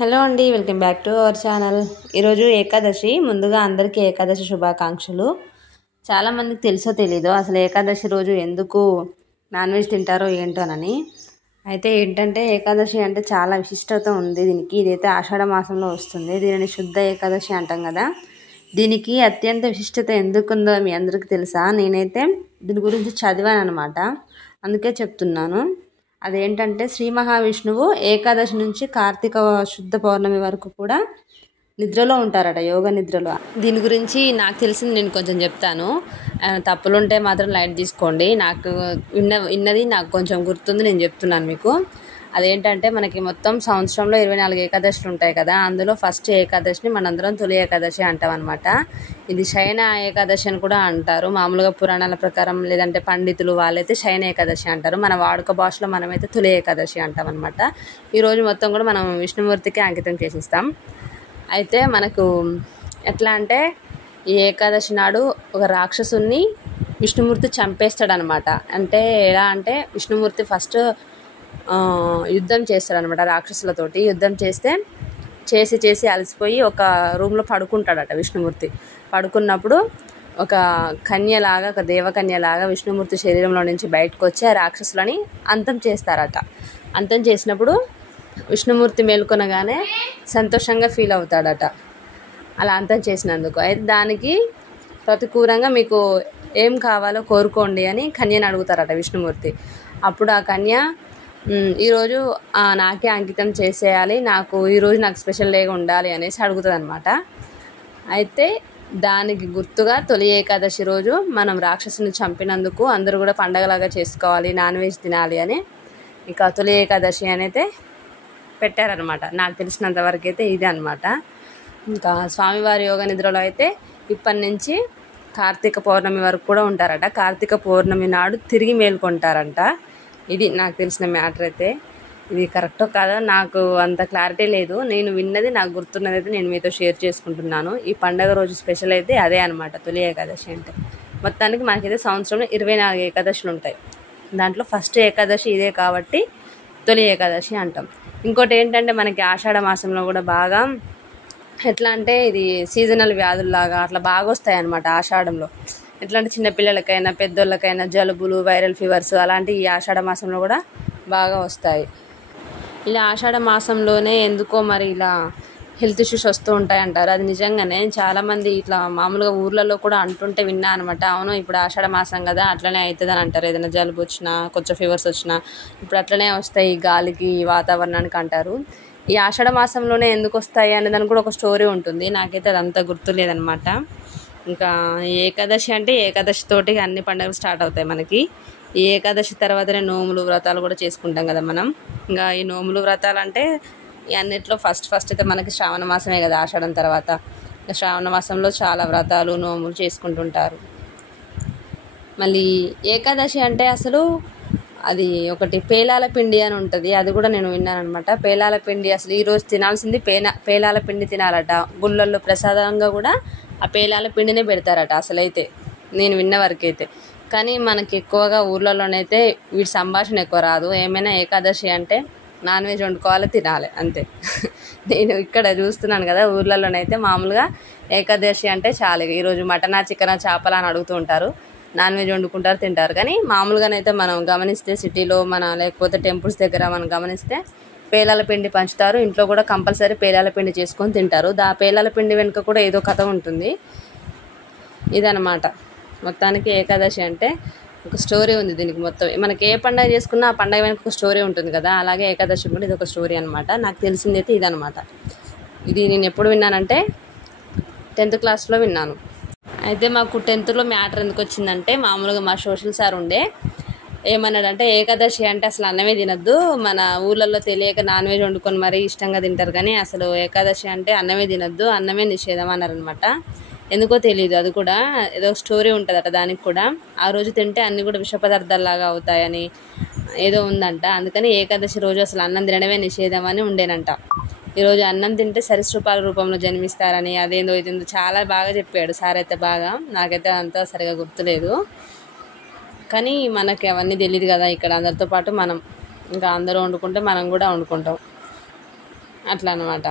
Hello అండి, welcome back to our channel. ఈరోజు ఏకాదశి. ముందుగా అందరికీ ఏకాదశి శుభాకాంక్షలు. చాలామందికి తెలుసో తెలీదో అసలు ఏకాదశి రోజు ఎందుకు నాన్ వెజ్ తింటారో ఏంటోనని. అయితే ఏంటంటే ఏకాదశి అంటే చాలా విశిష్టత ఉంది దీనికి. ఇదైతే ఆషాఢ మాసంలో వస్తుంది. దీనిని శుద్ధ ఏకాదశి అంటాం కదా. దీనికి అత్యంత విశిష్టత ఎందుకుందో మీ అందరికీ తెలుసా? నేనైతే దీని గురించి చదివాను అనమాట, అందుకే చెప్తున్నాను. అదేంటంటే శ్రీ మహావిష్ణువు ఏకాదశి నుంచి కార్తీక శుద్ధ పౌర్ణమి వరకు కూడా నిద్రలో ఉంటారట, యోగ నిద్రలో. దీని గురించి నాకు తెలిసింది నేను కొంచెం చెప్తాను. తప్పులుంటే మాత్రం లైట్ తీసుకోండి. నాకు విన్నది నాకు కొంచెం గుర్తుంది, నేను చెప్తున్నాను మీకు. అదేంటంటే మనకి మొత్తం సంవత్సరంలో 24 ఏకాదశులు ఉంటాయి కదా. అందులో ఫస్ట్ ఏకాదశిని మనందరం తొలి ఏకాదశి అంటాం అనమాట. ఇది శయన ఏకాదశి అని కూడా అంటారు. మామూలుగా పురాణాల ప్రకారం లేదంటే పండితులు వాళ్ళైతే శయన ఏకాదశి అంటారు. మన వాడుక భాషలో మనమైతే తొలి ఏకాదశి అంటాం అనమాట. ఈరోజు మొత్తం కూడా మనం విష్ణుమూర్తికి అంకితం చేసిస్తాం. అయితే మనకు ఎట్లా అంటే ఈ ఏకాదశి నాడు ఒక రాక్షసుని విష్ణుమూర్తి చంపేస్తాడనమాట. అంటే ఎలా అంటే విష్ణుమూర్తి ఫస్ట్ యుద్ధం చేస్తాడనమాట రాక్షసులతోటి. యుద్ధం చేసి అలసిపోయి ఒక రూమ్లో పడుకుంటాడట విష్ణుమూర్తి. పడుకున్నప్పుడు ఒక కన్యలాగా, ఒక దేవకన్యలాగా విష్ణుమూర్తి శరీరంలో నుంచి బయటకు వచ్చి ఆ రాక్షసులని అంతం చేస్తారట. అంతం చేసినప్పుడు విష్ణుమూర్తి మేల్కొనగానే సంతోషంగా ఫీల్ అవుతాడట అలా అంతం చేసినందుకు. అయితే దానికి ప్రతికూలంగా మీకు ఏం కావాలో కోరుకోండి అని కన్యని అడుగుతారట విష్ణుమూర్తి. అప్పుడు ఆ కన్య ఈరోజు నాకే అంకితం చేసేయాలి, ఈరోజు నాకు స్పెషల్ డేగా ఉండాలి అనేసి అడుగుతుంది అనమాట. అయితే దానికి గుర్తుగా తొలి ఏకాదశి రోజు మనం రాక్షసుని చంపినందుకు అందరూ కూడా పండగలాగా చేసుకోవాలి, నాన్ వెజ్ తినాలి అని ఇక తొలి ఏకాదశి అనేది పెట్టారనమాట. నాకు తెలిసినంత వరకు అయితే ఇదే అనమాట. ఇంకా స్వామివారి యోగ నిద్రలో అయితే ఇప్పటి నుంచి కార్తీక పౌర్ణమి వరకు కూడా ఉంటారట. కార్తీక పౌర్ణమి నాడు తిరిగి మేల్కొంటారంట. ఇది నాకు తెలిసిన మ్యాటర్. అయితే ఇది కరెక్టో కాదో నాకు అంత క్లారిటీ లేదు. నేను విన్నది, నాకు గుర్తున్నది అయితే నేను మీతో షేర్ చేసుకుంటున్నాను. ఈ పండగ రోజు స్పెషల్ అయితే అదే అనమాట, తొలి ఏకాదశి అంటే. మొత్తానికి మనకైతే సంవత్సరంలో 24 ఏకాదశులు ఉంటాయి. దాంట్లో ఫస్ట్ ఏకాదశి ఇదే కాబట్టి తొలి ఏకాదశి అంటాం. ఇంకోటి ఏంటంటే మనకి ఆషాఢ మాసంలో కూడా బాగా ఎట్లా అంటే ఇది సీజనల్ వ్యాధుల్లాగా అట్లా బాగా వస్తాయి అన్నమాట ఆషాఢంలో. ఎట్లా అంటే చిన్నపిల్లలకైనా పెద్దోళ్ళకైనా జలుబులు, వైరల్ ఫీవర్స్ అలాంటివి ఈ ఆషాఢ మాసంలో కూడా బాగా వస్తాయి. ఇలా ఆషాఢ మాసంలోనే ఎందుకో మరి ఇలా హెల్త్ ఇష్యూస్ వస్తూ ఉంటాయి అంటారు. అది నిజంగానే చాలామంది ఇట్లా మామూలుగా ఊర్లలో కూడా అంటుంటే విన్నా అనమాట. అవును, ఇప్పుడు ఆషాఢ మాసం కదా అట్లనే అవుతుంది అని అంటారు. ఏదైనా జలుబు వచ్చినా, కొంచెం ఫీవర్స్ వచ్చినా ఇప్పుడు అట్లనే వస్తాయి గాలికి, వాతావరణానికి అంటారు. ఈ ఆషాఢ మాసంలోనే ఎందుకు వస్తాయి అనే దానికి కూడా ఒక స్టోరీ ఉంటుంది. నాకైతే అదంతా గుర్తులేదనమాట. ఇంకా ఏకాదశి అంటే ఏకాదశి తోటి అన్ని పండుగలు స్టార్ట్ అవుతాయి మనకి. ఈ ఏకాదశి తర్వాతనే నోములు, వ్రతాలు కూడా చేసుకుంటాం కదా మనం. ఇంకా ఈ నోములు, వ్రతాలు అంటే ఈ అన్నిట్లో ఫస్ట్ అయితే మనకి శ్రావణ మాసమే కదా ఆషాఢం తర్వాత. శ్రావణ మాసంలో చాలా వ్రతాలు, నోములు చేసుకుంటుంటారు. మళ్ళీ ఏకాదశి అంటే అసలు అది ఒకటి పేలాల పిండి అని ఉంటుంది. అది కూడా నేను విన్నాను అనమాట. పేలాల పిండి అసలు ఈరోజు తినాల్సింది పేలాల పిండి తినాలట. గుళ్ళల్లో ప్రసాదంగా కూడా ఆ పేలాల పిండినే పెడతారట అసలైతే, నేను విన్న వరకైతే. కానీ మనకి ఎక్కువగా ఊర్లలోనైతే వీటి సంభాషణ ఎక్కువ రాదు. ఏమైనా ఏకాదశి అంటే నాన్ వెజ్ వండుకోవాలి, తినాలి అంతే. నేను ఇక్కడ చూస్తున్నాను కదా ఊర్లలోనైతే మామూలుగా ఏకాదశి అంటే చాలు, ఈరోజు మటనా, చికెనా, చేపల అని అడుగుతూ ఉంటారు. నాన్ వెజ్ వండుకుంటారు, తింటారు. కానీ మామూలుగానైతే మనం గమనిస్తే సిటీలో లేకపోతే టెంపుల్స్ దగ్గర మనం గమనిస్తే పేలాల పిండి పంచుతారు. ఇంట్లో కూడా కంపల్సరీ పేలాల పిండి చేసుకొని తింటారు. పేలాల పిండి వెనుక కూడా ఏదో కథ ఉంటుంది. ఇదనమాట మొత్తానికి ఏకాదశి అంటే ఒక స్టోరీ ఉంది దీనికి. మొత్తం మనకి ఏ పండుగ చేసుకున్నా ఆ పండుగ వెనుక ఒక స్టోరీ ఉంటుంది కదా, అలాగే ఏకాదశి కూడా ఇది ఒక స్టోరీ అనమాట. నాకు తెలిసింది అయితే ఇదనమాట. ఇది నేను ఎప్పుడు విన్నానంటే 10th క్లాస్లో విన్నాను. అయితే మాకు 10th మ్యాటర్ ఎందుకు వచ్చిందంటే మామూలుగా మా సోషల్ సార్ ఉండే ఏమన్నాడంటే ఏకాదశి అంటే అసలు అన్నమే తినద్దు, మన ఊళ్ళల్లో తెలియక నాన్ వెజ్ వండుకొని మరీ ఇష్టంగా తింటారు, కానీ అసలు ఏకాదశి అంటే అన్నమే తినద్దు, అన్నమే నిషేధం అన్నారనమాట. ఎందుకో తెలియదు, అది కూడా ఏదో స్టోరీ ఉంటుందట దానికి కూడా. ఆ రోజు తింటే అన్నీ కూడా విష పదార్థాలలాగా అవుతాయని ఏదో ఉందంట. అందుకని ఏకాదశి రోజు అసలు అన్నం తినడమే నిషేధం అని ఉండేనంట. ఈరోజు అన్నం తింటే సరీసృపాల రూపంలో జన్మిస్తారని అదేందో ఇదేందో చాలా బాగా చెప్పాడు సార్ అయితే. బాగా నాకైతే అంతా సరిగా గుర్తులేదు, కానీ మనకి అవన్నీ తెలియదు కదా. ఇక్కడ అందరితో పాటు మనం ఇంకా అందరూ వండుకుంటే మనం కూడా వండుకుంటాం. అట్లా అనమాట.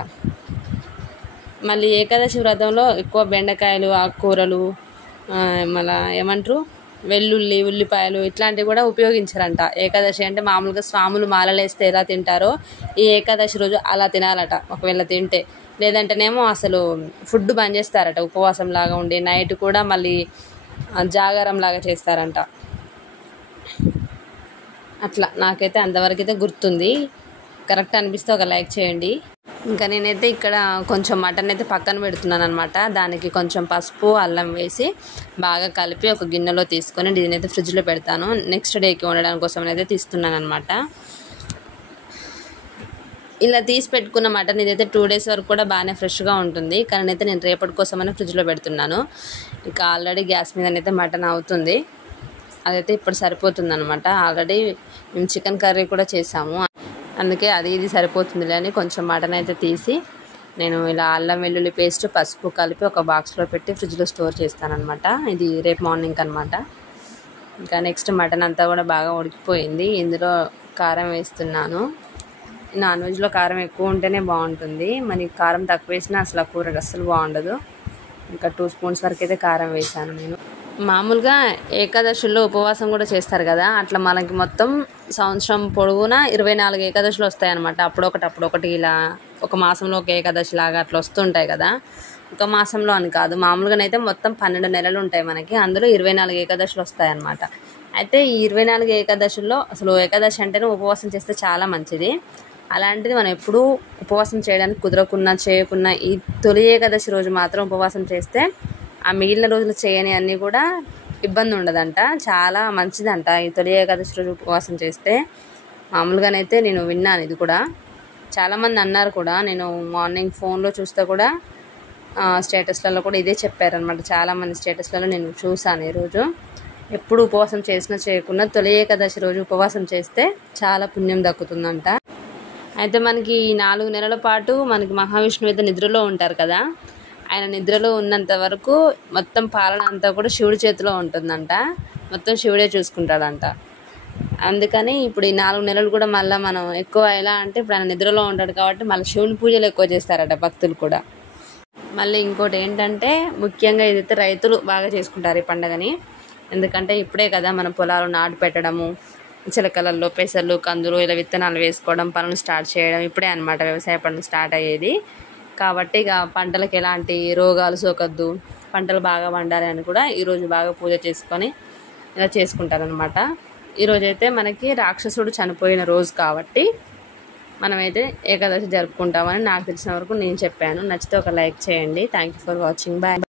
మళ్ళీ ఏకాదశి వ్రతంలో ఎక్కువ బెండకాయలు, ఆకుకూరలు, మళ్ళీ ఏమంటారు వెల్లుల్లి, ఉల్లిపాయలు ఇట్లాంటివి కూడా ఉపయోగించారంట. ఏకాదశి అంటే మామూలుగా స్వాములు మాలలేస్తే ఎలా తింటారో ఈ ఏకాదశి రోజు అలా తినాలట. ఒకవేళ తింటే, లేదంటేనేమో అసలు ఫుడ్ బంద్ చేస్తారట. ఉపవాసం లాగా ఉండి నైట్ కూడా మళ్ళీ జాగారం లాగా చేస్తారంట. అట్లా నాకైతే అంతవరకు అయితే గుర్తుంది. కరెక్ట్ అనిపిస్తే ఒక లైక్ చేయండి. ఇంకా నేనైతే ఇక్కడ కొంచెం మటన్ అయితే పక్కన పెడుతున్నాను అనమాట. దానికి కొంచెం పసుపు, అల్లం వేసి బాగా కలిపి ఒక గిన్నెలో తీసుకొని దీనైతే ఫ్రిడ్జ్లో పెడతాను. నెక్స్ట్ డేకి వండడానికి కోసం అయితే తీస్తున్నాను అనమాట. ఇలా తీసి పెట్టుకున్న మటన్ ఇదైతే 2 days వరకు కూడా బాగానే ఫ్రెష్గా ఉంటుంది. కానీ అయితే నేను రేపటి కోసమని ఫ్రిడ్జ్లో పెడుతున్నాను. ఇక ఆల్రెడీ గ్యాస్ మీదనైతే మటన్ అవుతుంది. అదైతే ఇప్పుడు సరిపోతుంది అనమాట. ఆల్రెడీ మేము చికెన్ కర్రీ కూడా చేసాము, అందుకే అది ఇది సరిపోతుందిలే అని కొంచెం మటన్ అయితే తీసి నేను ఇలా అల్లం వెల్లుల్లి పేస్ట్, పసుపు కలిపి ఒక బాక్స్లో పెట్టి ఫ్రిడ్జ్లో స్టోర్ చేస్తానమాట. ఇది రేపు మార్నింగ్ అనమాట. ఇంకా నెక్స్ట్ మటన్ అంతా కూడా బాగా ఉడికిపోయింది. ఇందులో కారం వేస్తున్నాను. నాన్ వెజ్లో కారం ఎక్కువ ఉంటేనే బాగుంటుంది. మరి కారం తక్కువ వేసినా అసలు ఆ కూర అస్సలు బాగుండదు. ఇంకా 2 spoons వరకు అయితే కారం వేసాను నేను. మామూలుగా ఏకాదశుల్లో ఉపవాసం కూడా చేస్తారు కదా, అట్లా మనకి మొత్తం సంవత్సరం పొడవునా 24 ఏకాదశులు వస్తాయన్నమాట. అప్పుడొకటి ఇలా ఒక మాసంలో ఒక ఏకాదశి లాగా అట్లా వస్తుంటాయి కదా. ఒక మాసంలో అని కాదు, మామూలుగానైతే మొత్తం 12 నెలలు ఉంటాయి మనకి. అందులో 24 ఏకాదశులు వస్తాయన్నమాట. అయితే ఈ 24 ఏకాదశుల్లో అసలు ఏకాదశి అంటేనే ఉపవాసం చేస్తే చాలా మంచిది. అలాంటిది మనం ఎప్పుడూ ఉపవాసం చేయడానికి కుదరకున్నా చేయకున్నా ఈ తొలి ఏకాదశి రోజు మాత్రం ఉపవాసం చేస్తే ఆ మిగిలిన రోజులు చేయని అన్నీ కూడా ఇబ్బంది ఉండదంట. చాలా మంచిదంట ఈ తొలి ఏకాదశి రోజు ఉపవాసం చేస్తే. మామూలుగానైతే నేను విన్నాను ఇది కూడా, చాలామంది అన్నారు కూడా. నేను మార్నింగ్ ఫోన్లో చూస్తే కూడా స్టేటస్లలో కూడా ఇదే చెప్పారనమాట. చాలామంది స్టేటస్లలో నేను చూసాను ఈరోజు. ఎప్పుడు ఉపవాసం చేసినా చేయకున్నా తొలి ఏకాదశి రోజు ఉపవాసం చేస్తే చాలా పుణ్యం దక్కుతుందంట. అయితే మనకి ఈ 4 నెలల పాటు మనకి మహావిష్ణువు అయితే నిద్రలో ఉంటారు కదా. ఆయన నిద్రలో ఉన్నంత వరకు మొత్తం పాలన అంతా కూడా శివుడి చేతిలో ఉంటుందంట. మొత్తం శివుడే చూసుకుంటాడంట. అందుకని ఇప్పుడు ఈ 4 నెలలు కూడా మళ్ళీ మనం ఎక్కువ ఎలా అంటే ఇప్పుడు ఆయన నిద్రలో ఉంటాడు కాబట్టి మళ్ళీ శివుని పూజలు ఎక్కువ చేస్తారట భక్తులు కూడా. మళ్ళీ ఇంకోటి ఏంటంటే ముఖ్యంగా ఇదైతే రైతులు బాగా చేసుకుంటారు ఈ పండుగని. ఎందుకంటే ఇప్పుడే కదా మనం పొలాలు నాటు పెట్టడము, చిలకలలో పెసర్లు, కందులు ఇలా విత్తనాలు వేసుకోవడం, పనులు స్టార్ట్ చేయడం ఇప్పుడే అనమాట వ్యవసాయ పనులు స్టార్ట్ అయ్యేది. కాబట్టి ఇక పంటలకు ఎలాంటి రోగాలు సోకద్దు, పంటలు బాగా పండాలి అని కూడా ఈరోజు బాగా పూజ చేసుకొని ఇలా చేసుకుంటారనమాట. ఈరోజైతే మనకి రాక్షసుడు చనిపోయిన రోజు కాబట్టి మనమైతే ఏకాదశి జరుపుకుంటామని నాకు తెలిసిన వరకు నేను చెప్పాను. నచ్చితే ఒక లైక్ చేయండి. Thank you for watching. Bye.